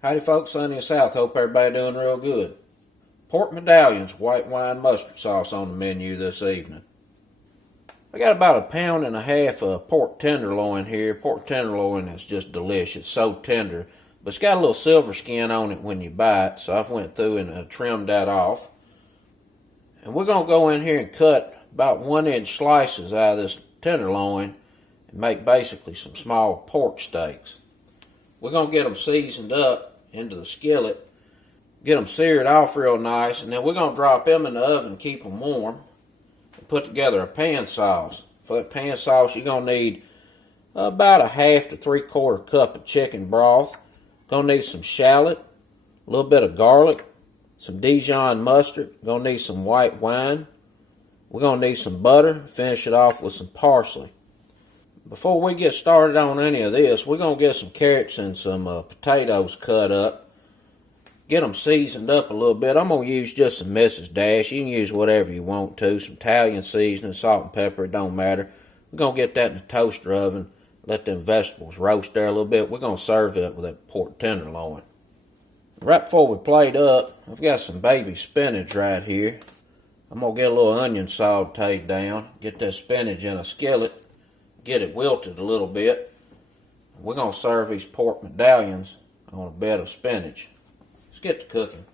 Howdy folks, Sunny and South. Hope everybody doing real good. Pork medallions, white wine mustard sauce on the menu this evening. I got about 1.5 pounds of pork tenderloin here. Pork tenderloin is just delicious, so tender. But it's got a little silver skin on it when you bite, so I've went through and trimmed that off. And we're going to go in here and cut about 1-inch slices out of this tenderloin and make basically some small pork steaks. We're going to get them seasoned up into the skillet, get them seared off real nice, and then we're going to drop them in the oven and keep them warm and put together a pan sauce. For that pan sauce, you're going to need about 1/2 to 3/4 cup of chicken broth. Going to need some shallot, a little bit of garlic, some Dijon mustard. Going to need some white wine. We're going to need some butter. Finish it off with some parsley. Before we get started on any of this, we're going to get some carrots and some potatoes cut up. Get them seasoned up a little bit. I'm going to use just some Mrs. Dash. You can use whatever you want to. Some Italian seasoning, salt and pepper, it don't matter. We're going to get that in the toaster oven. Let them vegetables roast there a little bit. We're going to serve it with that pork tenderloin. Right before we plate up, I've got some baby spinach right here. I'm going to get a little onion sauteed down. Get that spinach in a skillet. Get it wilted a little bit. We're going to serve these pork medallions on a bed of spinach. Let's get to cooking.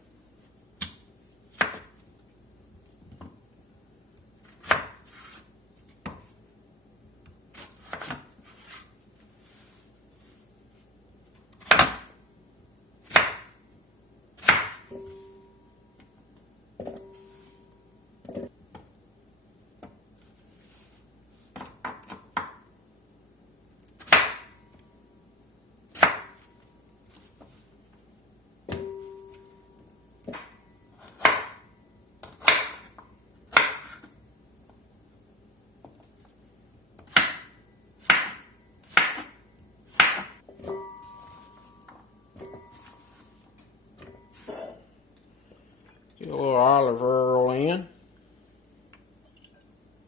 Get a little olive oil in.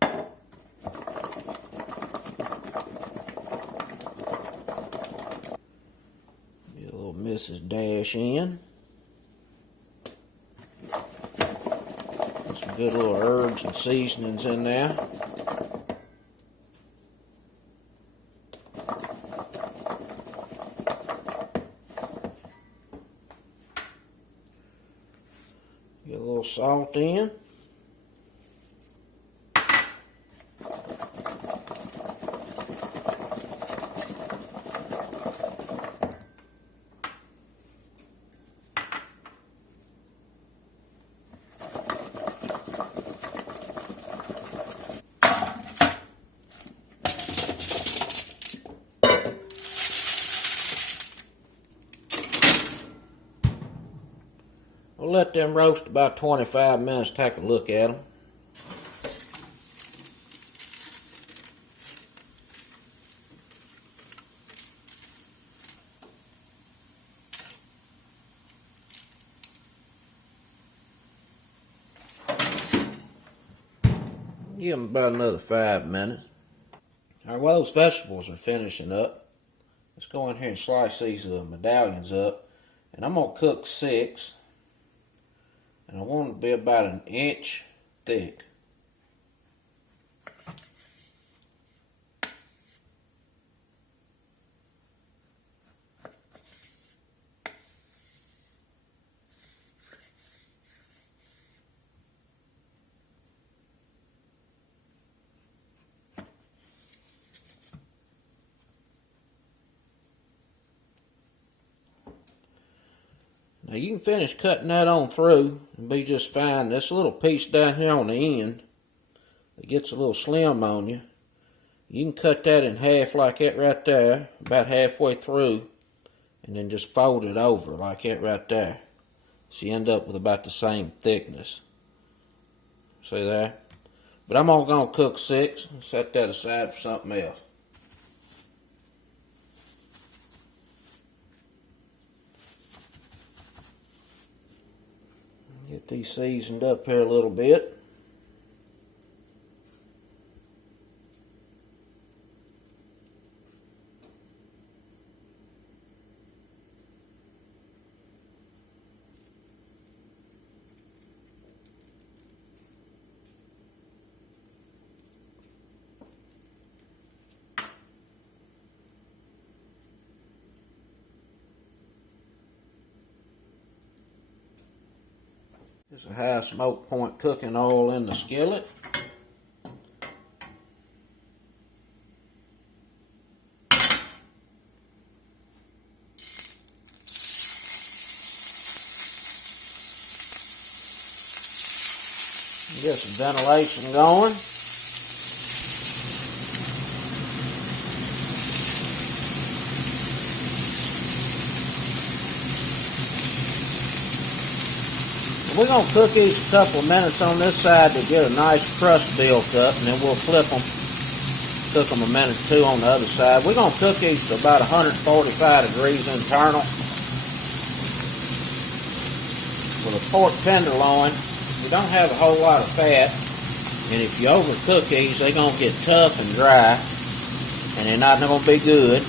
Get a little Mrs. Dash in. Get some good little herbs and seasonings in there. Get a little salt in. We'll let them roast about 25 minutes, take a look at them. Give them about another 5 minutes. Alright, while those vegetables are finishing up, let's go in here and slice these medallions up. And I'm going to cook 6. And I want it to be about 1 inch thick. Now you can finish cutting that on through and be just fine. This little piece down here on the end that gets a little slim on you, you can cut that in half like that right there, about halfway through, and then just fold it over like that right there. So you end up with about the same thickness. See there? But I'm only going to cook 6 and set that aside for something else. Get these seasoned up here a little bit. There's a high smoke point cooking oil in the skillet. Get some ventilation going. We're going to cook these a couple of minutes on this side to get a nice crust built up, and then we'll flip them, cook them a minute or two on the other side. We're going to cook these to about 145 degrees internal. With a pork tenderloin, you don't have a whole lot of fat, and if you overcook these, they're going to get tough and dry, and they're not going to be good.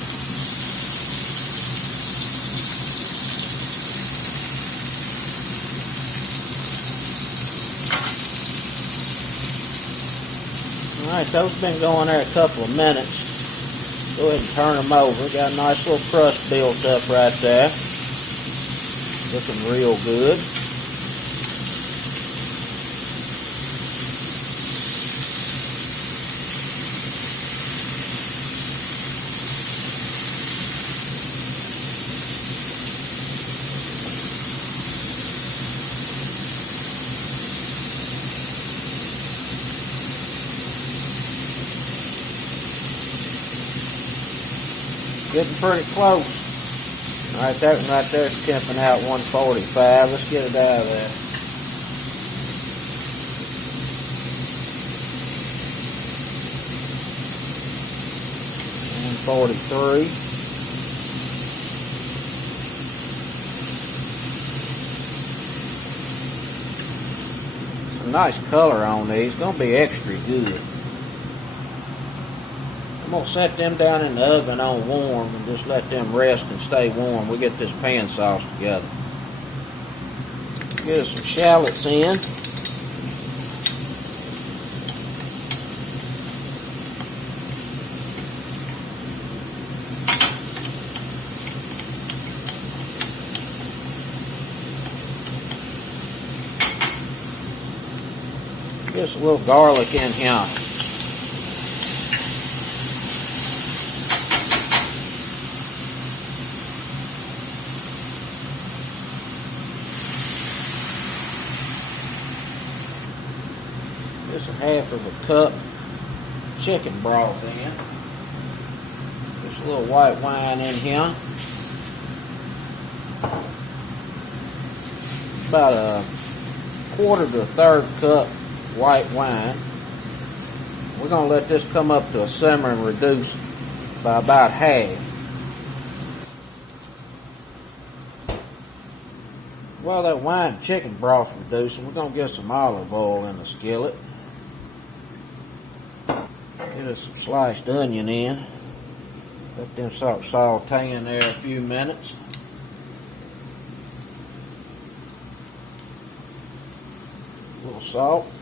Alright, those have been going there a couple of minutes. Go ahead and turn them over. Got a nice little crust built up right there. Looking real good. Getting pretty close. Alright, that one right there is temping out 145. Let's get it out of there. 143. Some nice color on these. Gonna be extra good. I'm going to set them down in the oven on warm and just let them rest and stay warm. We get this pan sauce together. Get us some shallots in. Get us a little garlic in here. Just a half of a cup chicken broth in. Just a little white wine in here. About a quarter to a third cup white wine. We're going to let this come up to a simmer and reduce by about half. While that wine and chicken broth reducing, we're going to get some olive oil in the skillet. Get us some sliced onion in. Let them start sauteing there a few minutes. A little salt.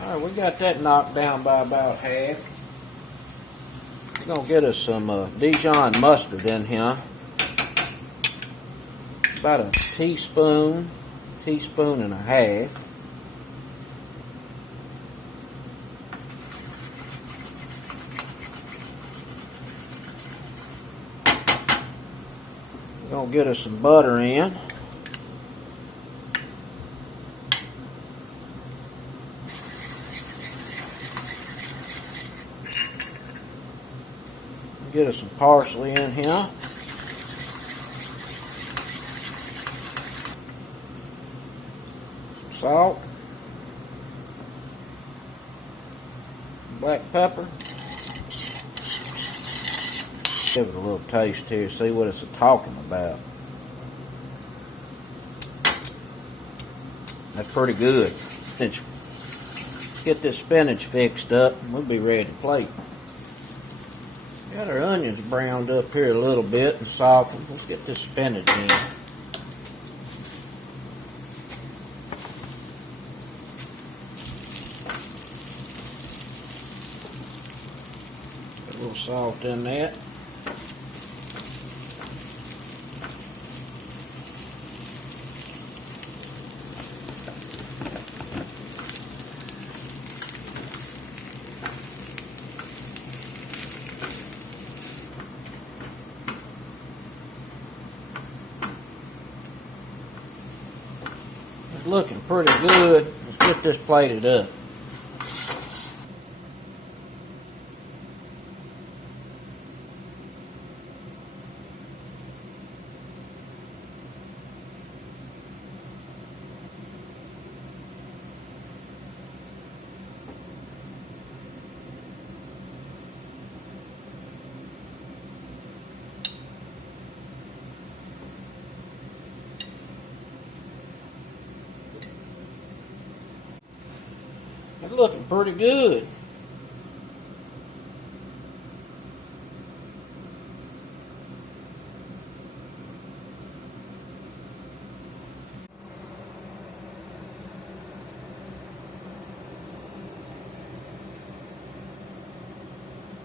Alright, we got that knocked down by about half. We're going to get us some Dijon mustard in here. About a teaspoon and a half. We're going to get us some butter in. Get us some parsley in here. Some salt. Black pepper. Give it a little taste here, see what it's talking about. That's pretty good. Let's get this spinach fixed up and we'll be ready to plate. Got our onions browned up here a little bit and softened. Let's get this spinach in. salt in that. It's looking pretty good. Let's get this plated up. It's looking pretty good.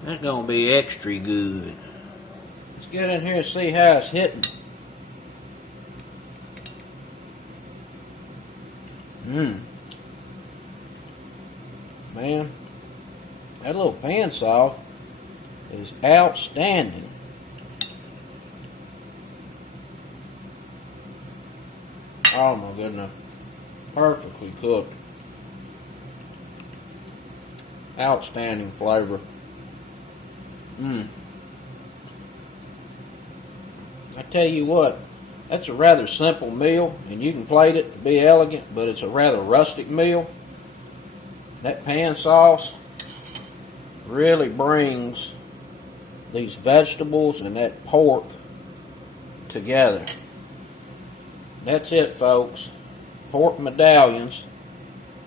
That's gonna be extra good. Let's get in here and see how it's hitting. Man, that little pan sauce is outstanding. Oh my goodness. Perfectly cooked. Outstanding flavor. I tell you what, that's a rather simple meal, and you can plate it to be elegant, but it's a rather rustic meal. That pan sauce really brings these vegetables and that pork together. That's it, folks. Pork medallions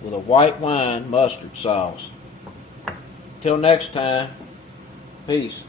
with a white wine mustard sauce. Till next time, peace.